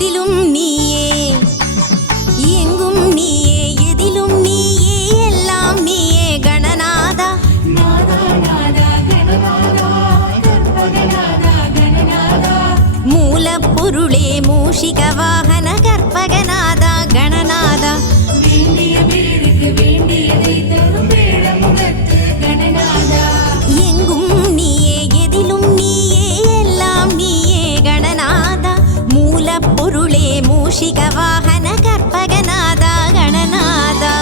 எதிலும் நீயே, எங்கும் நீயே, எதிலும் நீயே, எல்லாம் நீயே கணநாதா. மூலப்பொருளே மூஷிக வாகன கற்பகநாதா கணநாதா. எங்கும் நீயே, எதிலும் நீயே, எல்லாம் நீயே கணநாதா. மூலப்பொருளே மூஷிக வாகன கற்பகநாதா கணநாதா.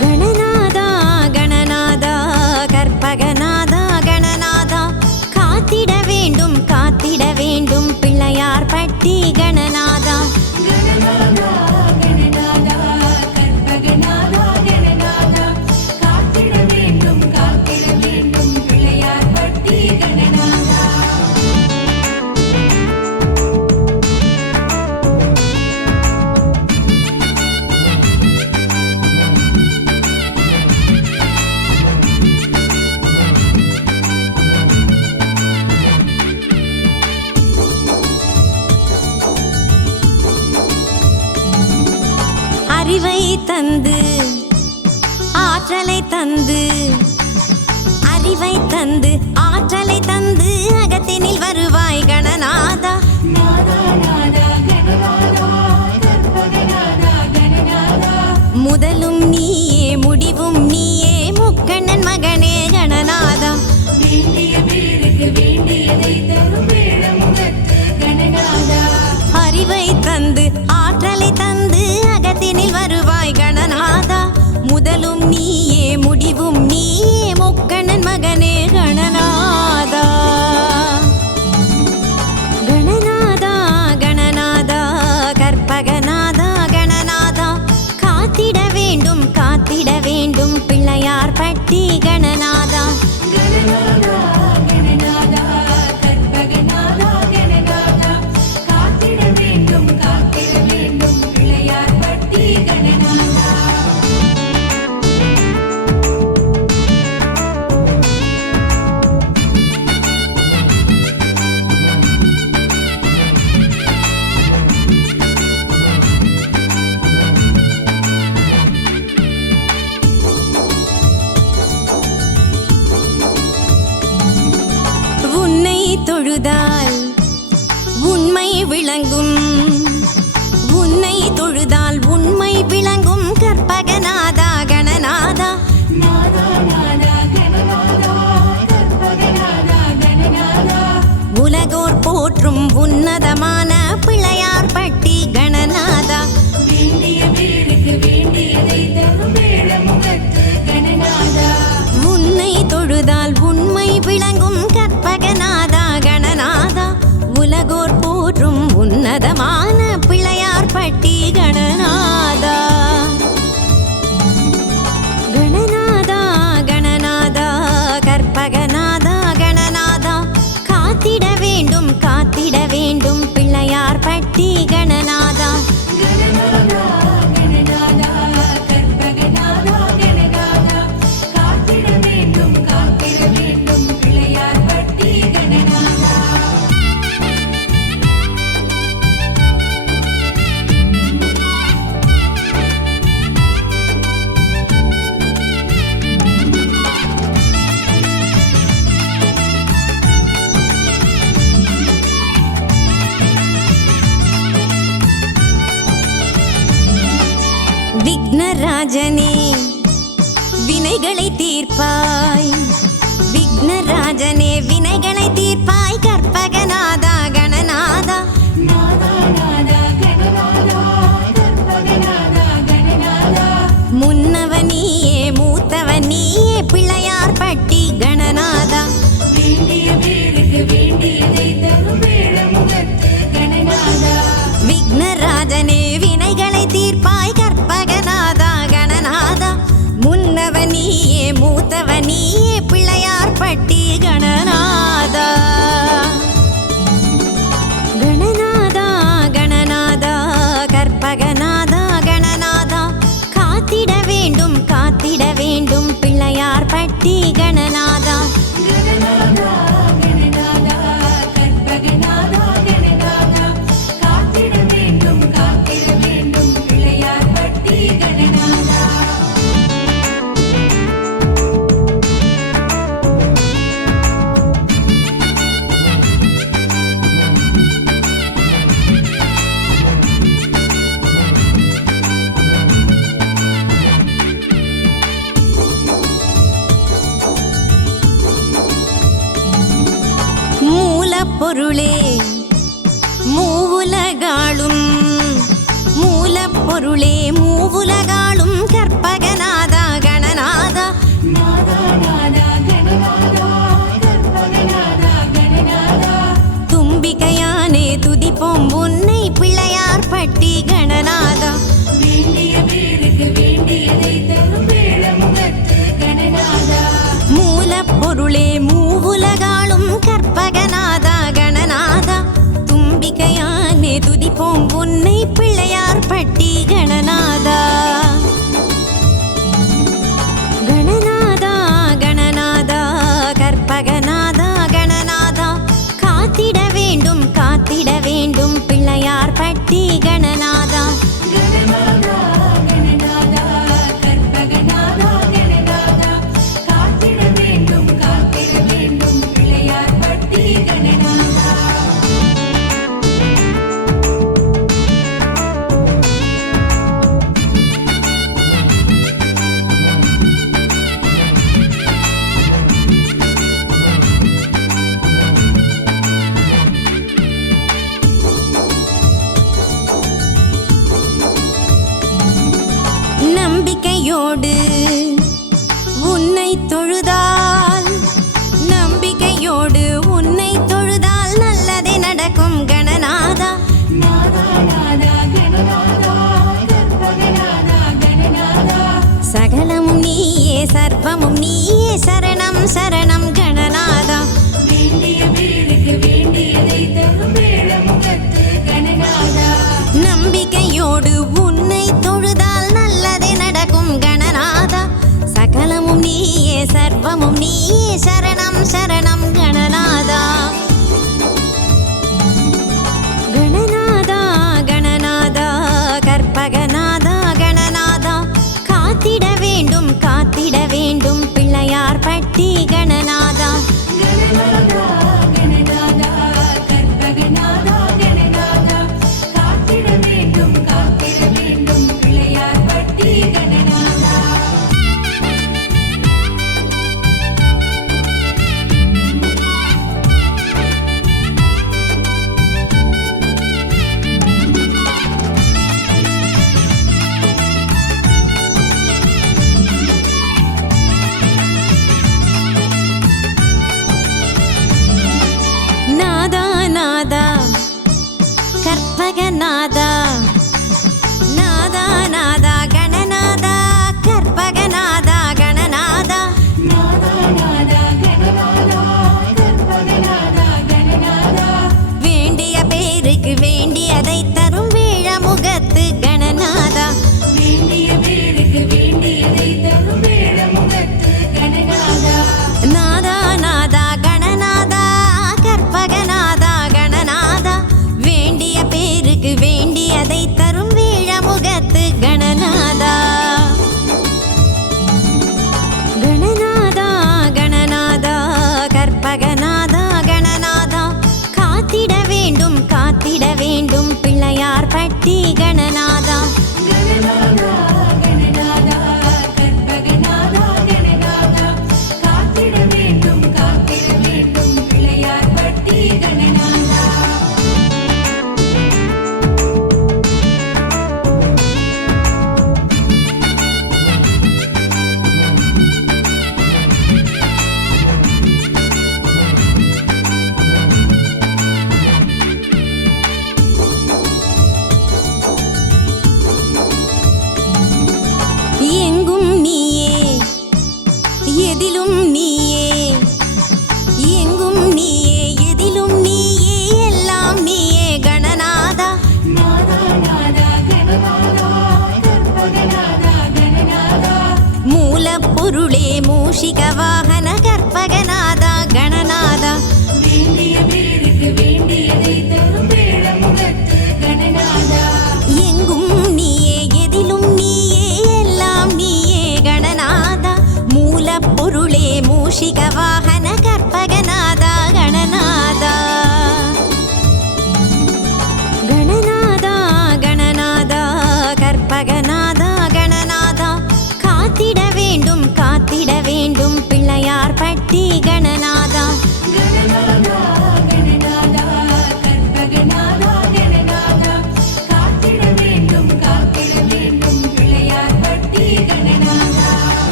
கணநாதா கணநாதா கற்பகநாதா கணநாதா. காத்திட வேண்டும் காத்திட வேண்டும் பிள்ளையார் பட்டி கணநாதா. அறிவை தந்து ஆற்றலை தந்து, அறிவை தந்து ஆற்றலை தந்து அகத்தினில் வருவாய் கணநாதா. முதலும் நீயே முடிவும் நீயே முக்கண்ணன் மகனே கணநாதா. அறிவை தந்து ஆற்றலை தந்து அகத்தினில் வருவாய் கணநாதா. முதலும் நீயே முடிவும் நீயே முக்கண்ணன் மகனே கணநாதா. கணநாதா கணநாதா கற்பகநாதா கணநாதா. காத்திட வேண்டும் காத்திட வேண்டும் பிள்ளையார் பட்டி கணநாதா. தொழுதால் உண்மை விளங்கும், உன்னை தொழுதால் உண்மை விளங்கும் கற்பகநாதா கணநாதா. உலகோர் போற்றும் உன்னதமான பிள்ளையார் பட்டி கணநாதா. உன்னை தொழுதால் உண்மை விளங்கும் கற்பகநாதா கணநாதா. உலகோர் போற்றும் உன்னதமான பிள்ளையார் பட்டி கணநாதா. கணநாதா கணநாதா கற்பகநாதா கணநாதா. காத்திட வேண்டும் காத்திட வேண்டும் பிள்ளையார் பட்டி கணநாதா. விக்னராஜனே வினைகளை தீர்ப்பாய், விக்னராஜனே வினைகளை தீர்ப்பாய் கற்பகநாதா கணநாதா. முன்னவனியே மூத்தவனியே பிள்ளையார் பட்டி கணநாதா. விக்னராஜனே வினைகளை தீர்ப்பாய் கற்பகநாதா கணநாதா. முன்னவனியே மூத்தவனியே பிள்ளையார் பட்டி கணநாதா. மூலப்பொருளே மூவுலகாளும் மூலப்பொருளே மூவுலகாளும் கற்பகநாதா கணநாதா தும்பிக்கையானே துதிப்போம் உன்னை பிள்ளையார் பட்டி கணநாதா மூலப்பொருளே மூவுலகாளும் கற்பகநாதா கணநாதா தும்பிக்கையானே துதிப்போம் உன்னை பிள்ளையார் பட்டி கணநாதா கணநாதா கணநாதா கற்பகநாதா கணநாதா காத்திட வேண்டும் பிள்ளையார் பட்டி கணநாதா நம்பிக்கையோடு உன்னை தொழுதால் நம்பிக்கையோடு உன்னை தொழுதால் நல்லதே நடக்கும் கணநாதா சகலமும் நீயே சர்வமும் நீயே சரணம் சரணம் கணநாதா நம்பிக்கையோடு உன்னை தொழுதால் நல்லதே நடக்கும் கணநாதா சகலமும் நீயே சர்வமும் நீயே சரணம் சரணம் கணநாதா கணநாதா கணநாதா கற்பகநாதா கணநாதா காத்திட வேண்டும் பிள்ளையார் பட்டி கணநாதா நாதா நாதா கற்பகநாதா நாதா நாதா கணநாதா கற்பகநாதா கணநாதா வேண்டிய பேருக்கு வேண்டியதை தரும் வேழமுகத்து கணநாதா நாதா நாதா கணநாதா கற்பகநாதா கணநாதா வேண்டிய பேருக்கு வேண்டிய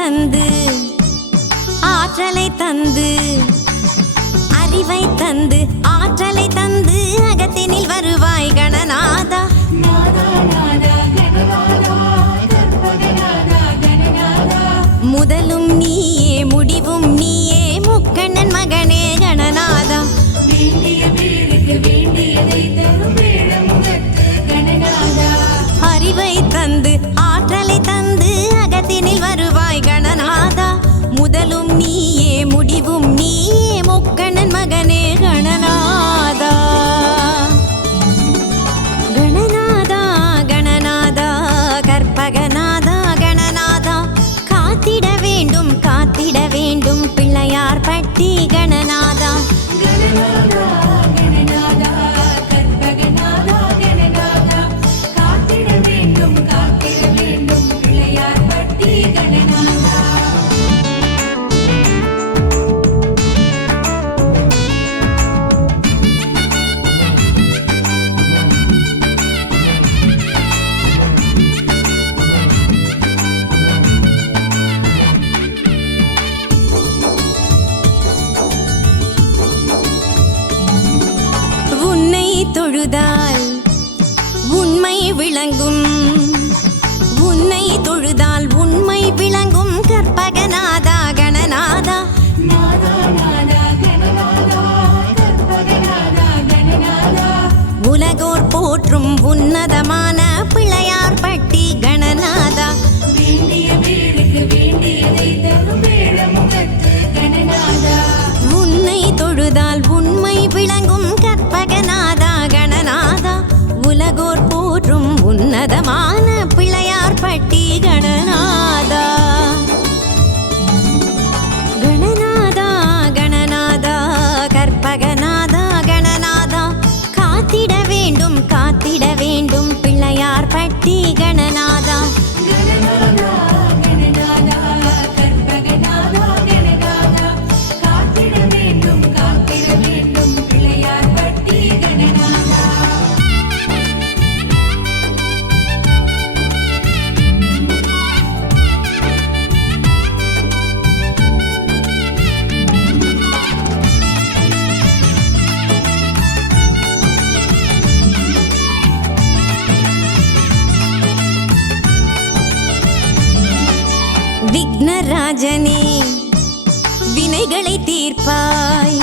தந்து ஆற்றலை தந்து அறிவை தந்து ஆற்றலை தந்து அகத்தினில் வருவாய் கணநாதா. முதலும் நீயே முடிவும் நீயே முக்கண்ணன் மகனே கணநாதா. அறிவை தந்து ஆற்றலை தந்து அகத்தினில் வருவாய் கணநாதா. முதலும் நீயே முடிவும் நீயே முக்கண்ணன் மகனே கணநாதா. கணநாதா கணநாதா கற்பகநாதா கணநாதா காத்திட வேண்டும் பிள்ளையார் பட்டி கணநாதா. தொழுதால் உண்மை விளங்கும், உன்னை தொழுதால் உண்மை விளங்கும் கற்பகநாதா கணநாதா. உலகோர் போற்றும் உன்னதமான பிள்ளையார் பட்டி கணநாதா. உன்னை தொழுதால் உண்மை விளங்கும் கற்பகநாதா கணநாதா. உலகோர் போற்றும் உன்னதமான பிள்ளையார் பட்டி கணநாதா. கணநாதா கணநாதா கற்பகநாதா கணநாதா காத்திட வேண்டும் பிள்ளையார் பட்டி கணநாதா. விக்னராஜனே வினைகளை தீர்ப்பாய்,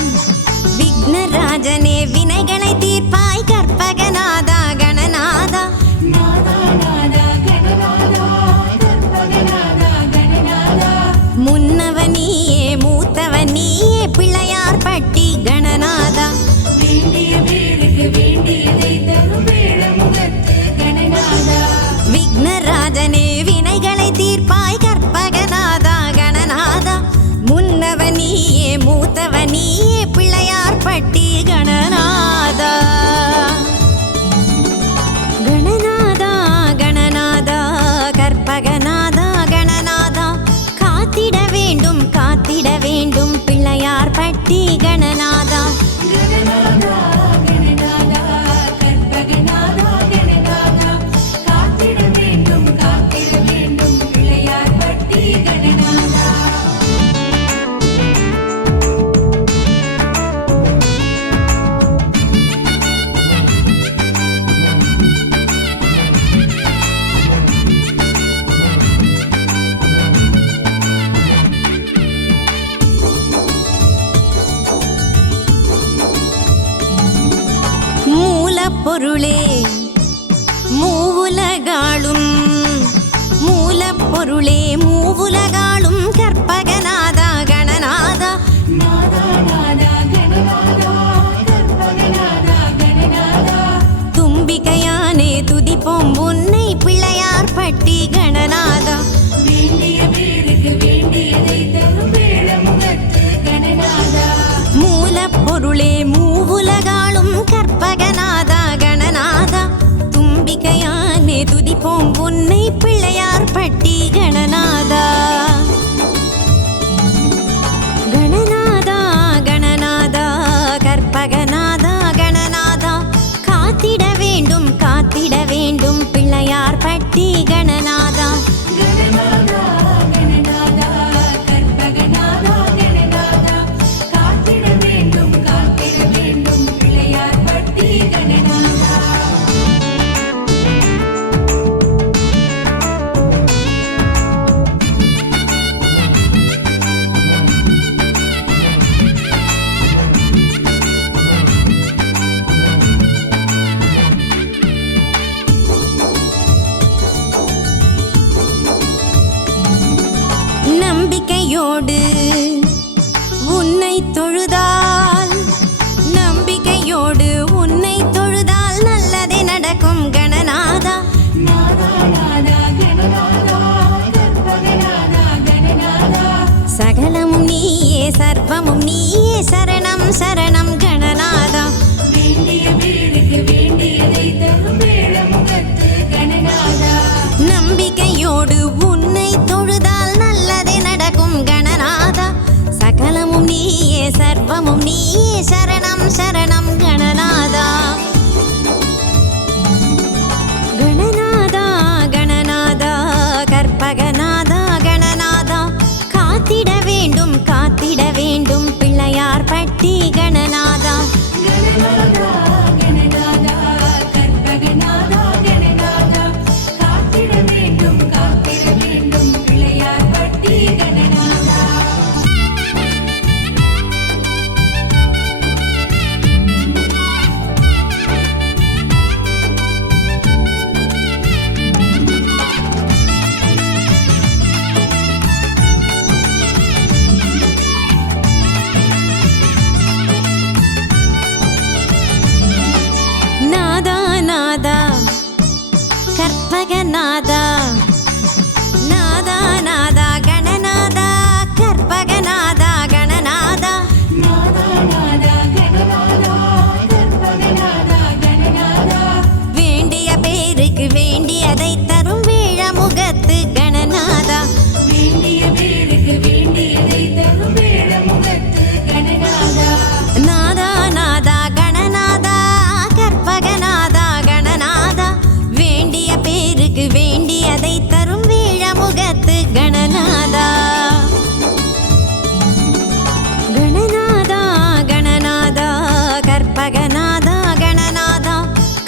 விக்னராஜனே வினைகளை தீர்ப்பாய் கற்பகநாதா கணநாதா. முன்னவனியே மூத்தவனியே பிள்ளையார் பட்டி கணநாதா. விக்னராஜனே வினைகளை தீர்ப்பாய் கற்பகநாதா கணநாதா. முன்னவனியே மூத்தவனியே பிள்ளையார் பட்டி கணநாதா. கணநாதா கணநாதா கற்பகநாதா கணநாதா காத்திட வேண்டும் பிள்ளையார் பட்டி கணநாதா. மூலப்பொருளே மூவுலகாளும், மூலப்பொருளே மூவுலகாளும் கற்பகநாதா கணநாதா. தும்பிக்கையானே துதிப்போம் உன்னை பிள்ளையார் பட்டி கணநாதா. மூலப்பொருளே மூவுலகாளும் கற்பகநாதா கணநாதா. தும்பிக்கையானே துதிப்போம் உன்னை பிள்ளையார் பட்டி கணநாதா. கணநாதா கணநாதா கற்பகநாதா கணநாதா காத்திட வேண்டும் பிள்ளையார் பட்டி கணநாதா. நம்பிக்கையோடு உன்னை தொழுதால் நம்பிக்கையோடு உன்னை தொழுதால் நல்லதே நடக்கும் கணநாதா. சகலமும் நீயே சர்வமும் நீயே சரணம் சரணம் கணநாதா. நம்பிக்கையோடு உன்னை தொழுதால் நல்லதே நடக்கும் கணநாதா. சகலமும் நீயே சர்வமும் நீயே சரணம் சரணம் கணநாதா. கணநாதா கணநாதா கற்பகநாதா கணநாதா காத்திட வேண்டும் பிள்ளையார் பட்டி கணநாதா. கற்பகநாதா நாதா நாதா கணநாதா கற்பகநாதா கணநாதா. வேண்டிய பேருக்கு வேண்டியதை தரும் வேழமுகத்து கணநாதா. நாதா நாதா கணநாதா கற்பகநாதா கணநாதா வேண்டிய பேருக்கு வேண்டியதை தரும் வேழமுகத்து கணநாதா. கணநாதா கணநாதா கற்பகநாதா கணநாதா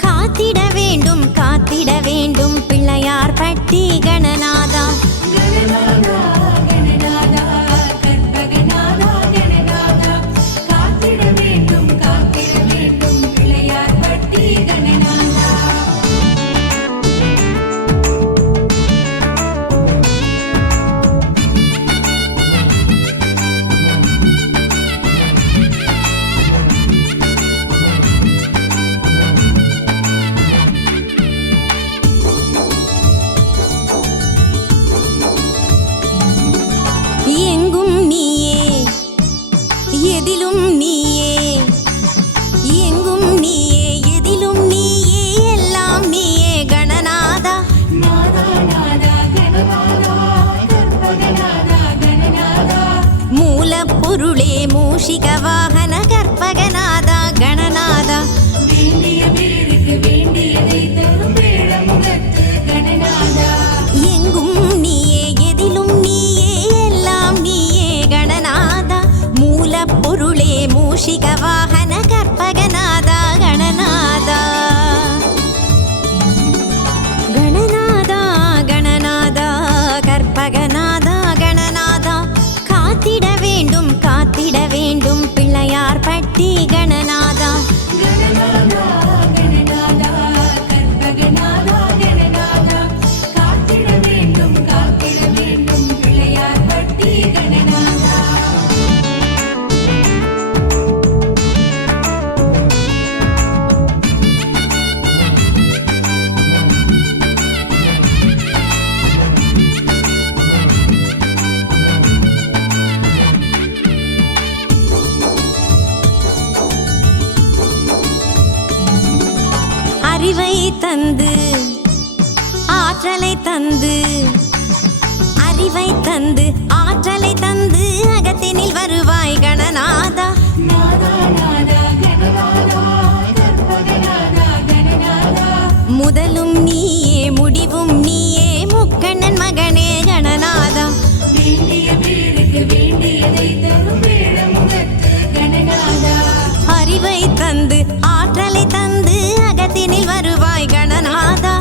காத்திட வேண்டும் பிள்ளையார் பட்டி கணநாதா. எங்கும் நீயே எதிலும் நீயே எங்கும் நீயே எதிலும் நீயே எல்லாம் நீயே கணநாதா. மூலப்பொருளே மூஷிக வாகன கற்பகநாதா கணநாதா. எங்கும் நீயே எதிலும் நீயே எல்லாம் நீயே கணநாதா. மூலப்பொருளே மூஷிக வாகன கற்பகநாதா கணநாதா. கணநாதா கணநாதா கற்பகநாதா கணநாதா காத்திட வேண்டும் பிள்ளையார் பட்டி கணநாதா. அறிவை தந்து ஆற்றலை தந்து அறிவை தந்து ஆற்றலை தந்து அகத்தினில் வருவாய் கணநாதா. முதலும் நீயே முடிவும் நீயே முக்கண்ணன் மகனே கணநாதா. அறிவை தந்து ஆற்றலை தந்து அகத்தினில் வருவாய் கணநாதா.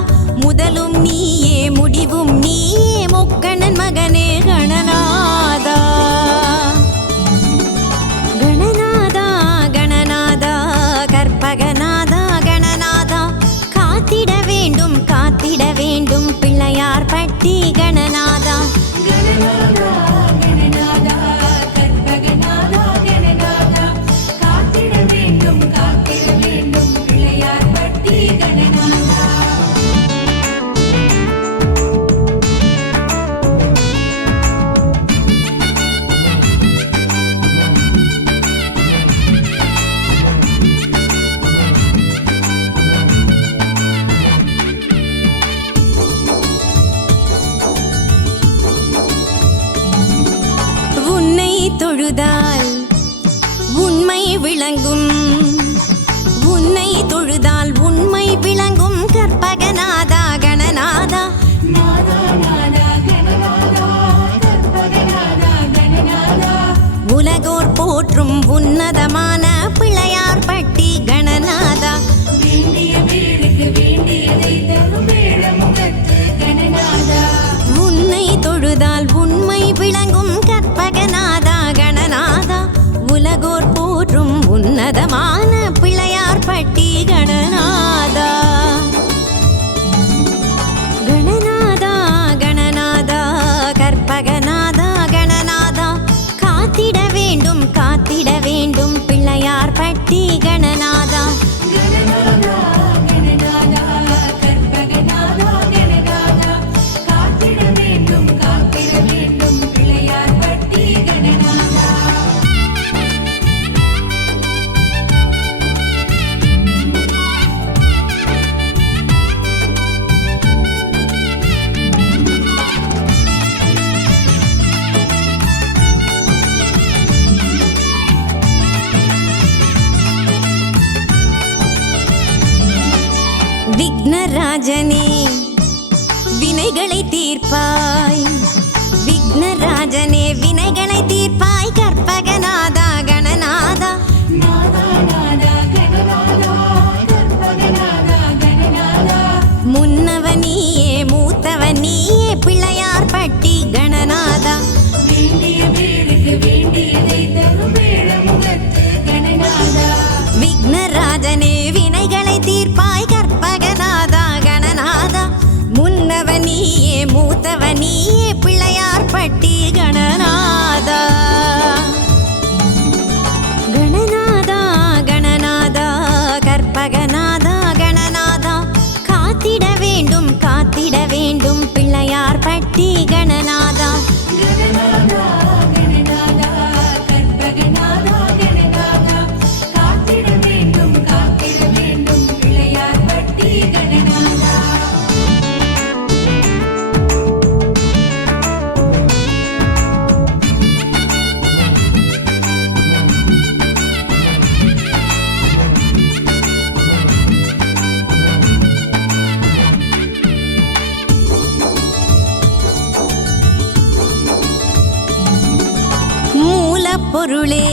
முதலும் நீயே முடிவும் நீயே முக்கண்ணன் மகனே கணநாதா. கணநாதா தொழுதால் உண்மை விளங்கும், உன்னை தொழுதால் உண்மை விளங்கும். கற்பகநாதா கணநாதா உலகோர் போற்றும் உன்னதமான பிள்ளையார் பட்டி கணநாதா. உன்னை தொழுதால் உண்மை விளங்கும். கற்பகநாதா கணநாதா உலகோர் போற்றும் உன்னதமான பிள்ளையார் பட்டி கணநாதா. கணநாதா கணநாதா கற்பகநாதா கணநாதா காத்திட வேண்டும், காத்திட வேண்டும் பிள்ளையார் பட்டி கணநாதா. விக்னராஜனே வினைகளை தீர்ப்பாய், விக்னராஜனே வினைகளை தீர்ப்பாய். கற்பகநாதா கணநாதா முன்னவனியே மூத்தவனியே பிள்ளையார் பட்டி கணநாதா. விக்னராஜனே வினைகளை தீர்ப்பாய். கற்பகநாதா கணநாதா முன்னவனியே மூத்தவனியே பிள்ளையார் பட்டி கணநாதா. கணநாதா கணநாதா கற்பகநாதா கணநாதா காத்திட வேண்டும், காத்திட வேண்டும் பிள்ளையார் பட்டி கணநாதா. மூலப்பொருளே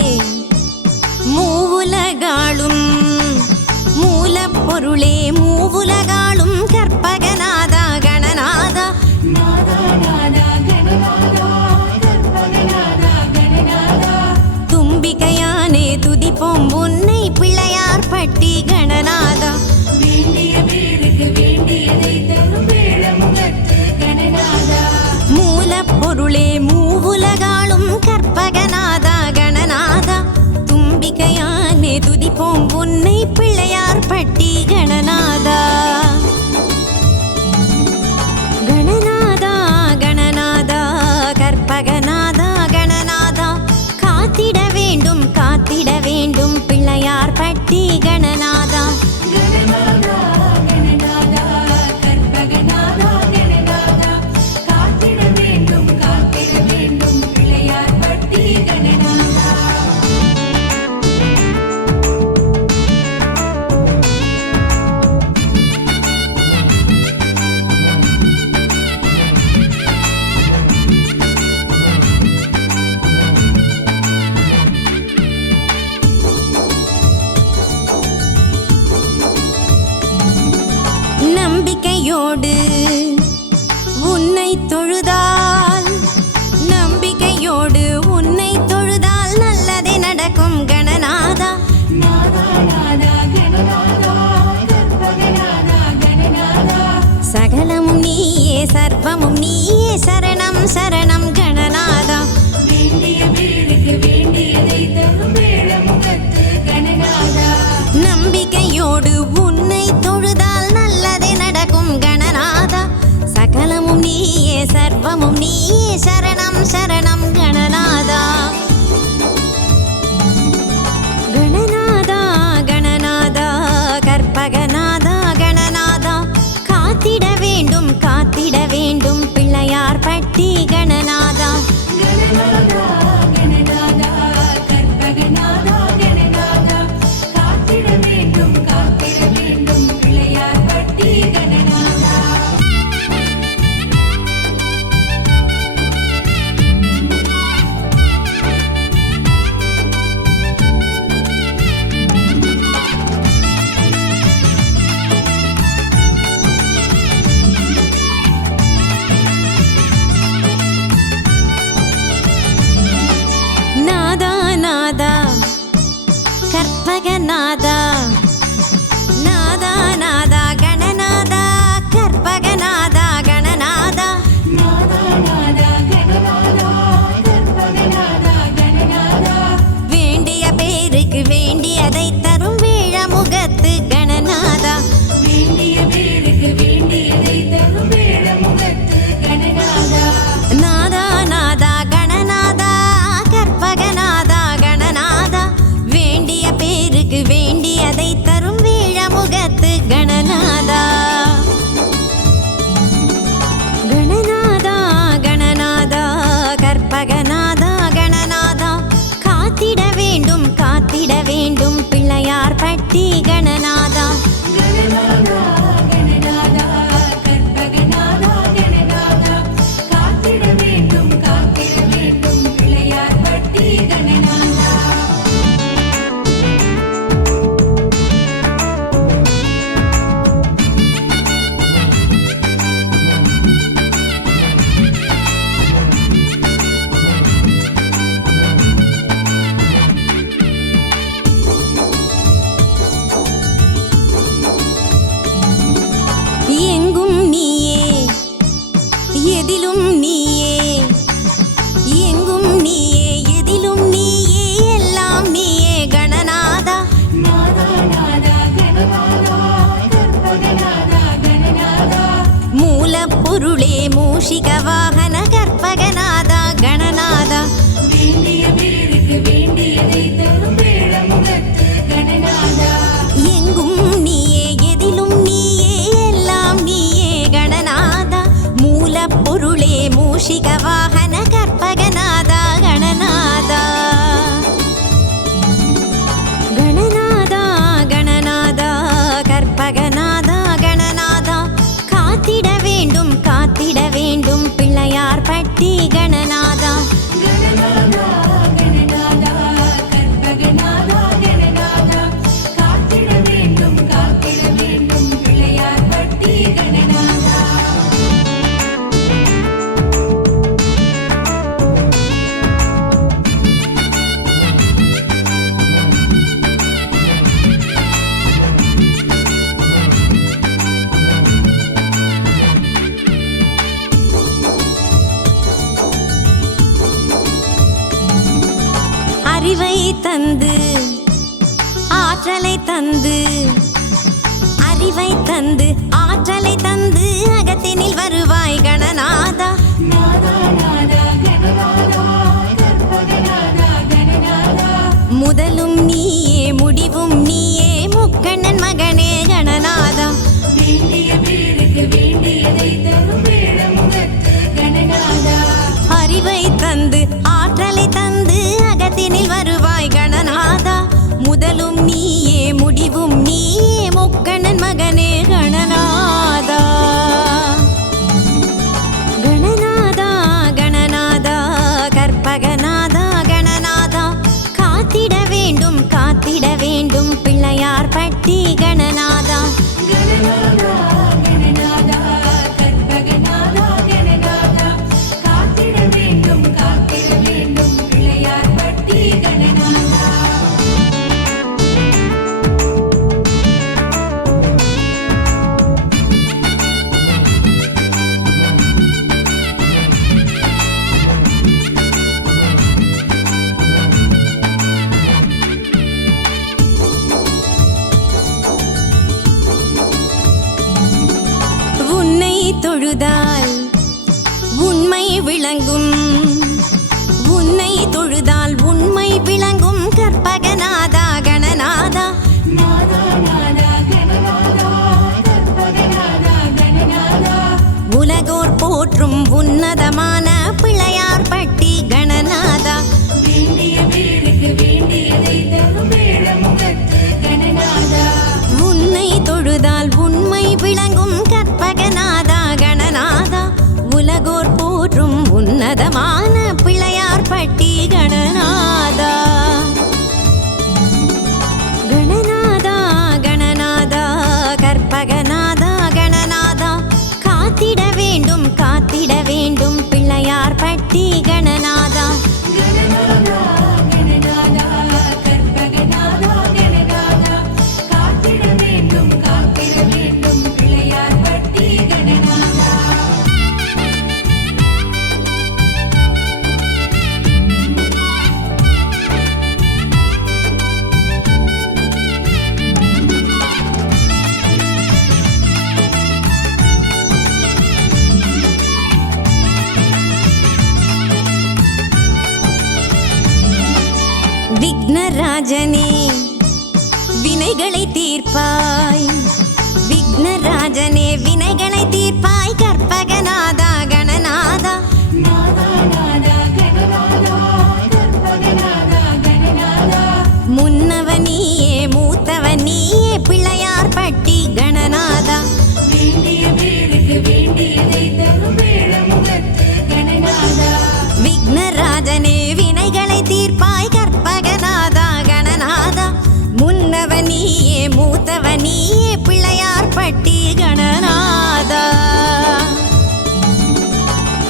மூவுலகாளும், மூலப்பொருளே மூவுலகாளும். கற்பகநாதா கணநாதா தும்பிக்கையானே துதிப்போம் உன்னை பிள்ளையார் பட்டி கணநாதா. மூலப்பொருளே மூவுலகாளும். கற்பகநாதா கணநாதா தும்பிக்கையானே துதிப்போம் உன்னை பிள்ளையார் பட்டி கணநாதா. கணநாதா கணநாதா கற்பகநாதா கணநாதா காத்திட வேண்டும், காத்திட வேண்டும் பிள்ளையார் பட்டி கணநாதா. நம்பிக்கையோடு உன்னை தொழுதால், நம்பிக்கையோடு உன்னை தொழுதால் நல்லதே நடக்கும் கணநாதா. சகலமும் நீயே சர்வமும் நீயே சரணம் சரணம் கணநாதா. நம்பிக்கையோடு உன்னை தொழுதால் நல்லதே நடக்கும் கணநாதா. சகலமும் நீயே சர்வமும் நாதா நாதா நாதா கணநாதா கற்பகநாதா கணநாதா நாதா நாதா கணநாதா கற்பகநாதா கணநாதா வேண்டிய பேருக்கு வேண்டியதை தரும் வேழமுகத்து கணநாதா வேண்டிய பேருக்கு வேண்டியதை தரும் வேழமுகத்து கணநாதா நாதா நாதா கணநாதா கற்பகநாதா கணநாதா வேண்டிய பேருக்கு வேண்டியதை தரும் வேழமுகத்து கணநாதா கணநாதா கணநாதா கற்பகநாதா கணநாதா காத்திட வேண்டும் பிள்ளையார் பட்டி கணநாதா கணநாதா கணநாதா கற்பகநாதா கணநாதா காத்திட வேண்டும் பிள்ளையார் பட்டி கணநாதா எங்கும் நீயே எதிலும் நீயே எங்கும் நீயே எதிலும் நீயே எல்லாம் நீயே கணநாதா நாதா நாதா கணநாதா கற்பகநாதா கணநாதா மூலப்பொருளே மூஷிக வாகன கற்பகநாதா கணநாதா வேண்டிய பேருக்கு வேண்டியதை தரும் வேழமுகத்து கணநாதா எங்கும் நீயே எதிலும் நீயே எல்லாம் நீயே கணநாதா மூலப்பொருளே மூஷிக வாகன கற்பகநாதா கணநாதா கணநாதா கணநாதா கற்பகநாதா கணநாதா காத்திட வேண்டும் பிள்ளையார் பட்டி கணநாதா கணநாதா கணநாதா கற்பகநாதா கணநாதா காத்திட வேண்டும் பிள்ளையார் பட்டி கணநாதா அறிவை தந்து ஆற்றலை தந்து அறிவை தந்து ஆற்றலை தந்து அகத்தினில் வருவாய் கணநாதா நாதா நாதா கணநாதா கற்பகநாதா கணநாதா முதலும் நீயே முடிவும் நீயே முக்கண்ணன் மகனே கணநாதா வேண்டிய பேருக்கு வேண்டியதை தரும் வேழமுகத்து கணநாதா அறிவை தந்து ஆற்றலை தந்து அகத்தினில் வருவாய் கணநாதா முதலும் நீயே முடிவும் நீயே முக்கண்ணன் மகனே கணநாதா கணநாதா கணநாதா கற்பகநாதா கணநாதா காத்திட வேண்டும் பிள்ளையார் பட்டி கணநாதா கணநாதா கணநாதா கற்பகநாதா கணநாதா காத்திட வேண்டும் பிள்ளையார் பட்டி கணநாதா உன்னை தொழுதால் உண்மை விளங்கும் உன்னை தொழுதால் உண்மை விளங்கும் கற்பகநாதா கணநாதா நாதா நாதா கணநாதா கற்பகநாதா கணநாதா உலகோர் போற்றும் உன்னதமான பிள்ளையார் பட்டி கணநாதா வேண்டிய பேருக்கு வேண்டியதை தரும் வேழமுகத்து கணநாதா உன்னை தொழுதால் உண்மை விளங்கும் கற்பகநாதா கணநாதா உலகோர் போற்றும் உன்னதமான பிள்ளையார் பட்டி கணநாதா கணநாதா கணநாதா கற்பகநாதா கணநாதா காத்திட வேண்டும் பிள்ளையார் பட்டி கணநாதா கணநாதா கணநாதா கற்பகநாதா கணநாதா விக்னராஜனே வினைகளை தீர்ப்பாய், விக்னராஜனே வினைகளை தீர்ப்பாய், கற்பகநாதா கணநாதா முன்னவனியே மூத்தவனியே பிள்ளையார் பட்டி கணநாதா விக்னராஜனே வினைகளை தீர்ப்பாய், கற்பகநாதா கணநாதா முன்னவனியே மூத்தவனியே பிள்ளையார் பட்டி கணநாதா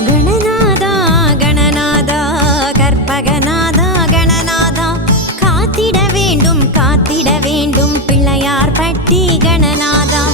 கணநாதா கணநாதா கற்பகநாதா கணநாதா காத்திட வேண்டும் பிள்ளையார் பட்டி கணநாதா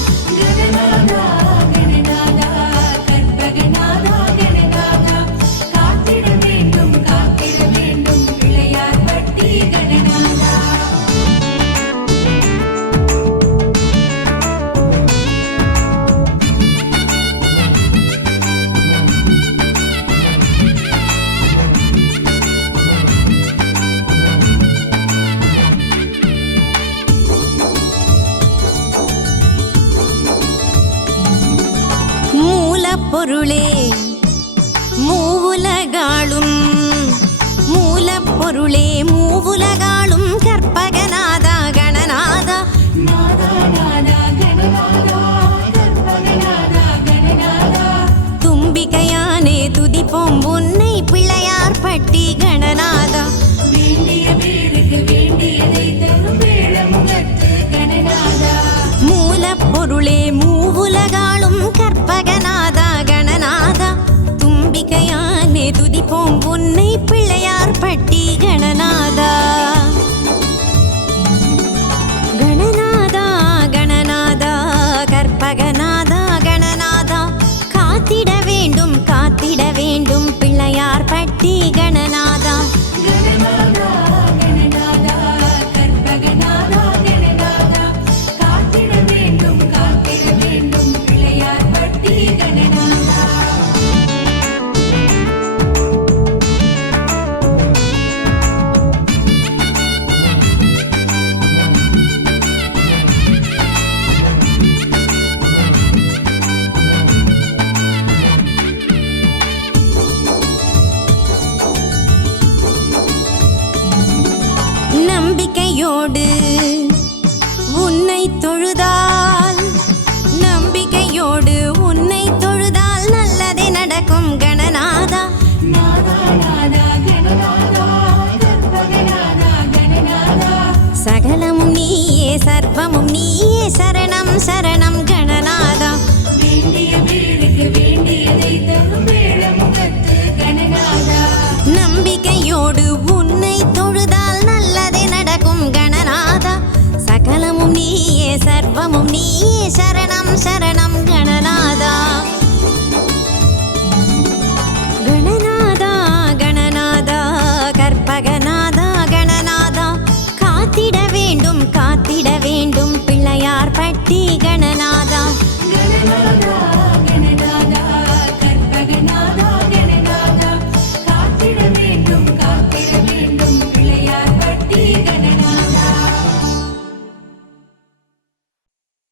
மூலப்பொருளே மூவுலகாளும், மூலப்பொருளே மூவுலகாளும் கற்பகநாதா கணநாதா தும்பிக்கையானே துதிப்போம் உன்னை பிள்ளையார் பட்டி கணநாதா மூலப்பொருளே மூவுலகாளும் கற்பகநாதா கணநாதா தும்பிக்கையானே துதிப்போம் உன்னை பிள்ளையார் பட்டி கணநாதா கணநாதா கணநாதா கற்பகநாதா கணநாதா காத்திட வேண்டும் பிள்ளையார் பட்டி கணநாதா நம்பிக்கையோடு உன்னை தொழுதால், நம்பிக்கையோடு உன்னை தொழுதால் நல்லதே நடக்கும் கணநாதா